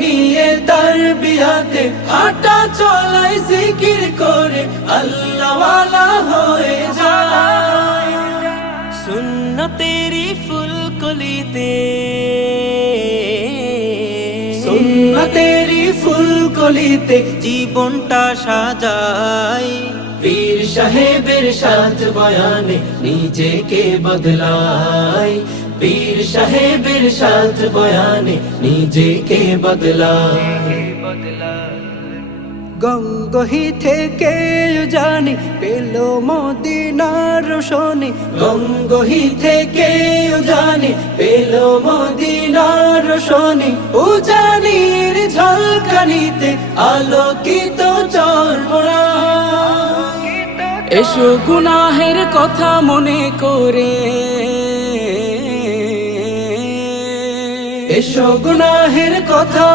নিয়ে তারবিয়াতে হাঁটা চলাই জিকির করে আল্লাহ ওয়ালা হয়ে যায়। সুন্নতেরি ফুলকলিতে সুন্নতেরি ফুলকলিতে জীবনটা সাজাই, পীর সাহেবের সাথ বয়ানে নিজেকে বদলাই, পীর সাহেবের সাথ বয়ানে নিজেকে বদলাই। গঙ্গোহি থেকে জানি পেল মদিনার রোশনি, গঙ্গোহি থেকে জানি পেল মদিনার রোশনি, উজানির ঝলকানিতে আলোকিত চরমোরা। এসো গুনাহের কথা মনে করে, এসো গুনাহের কথা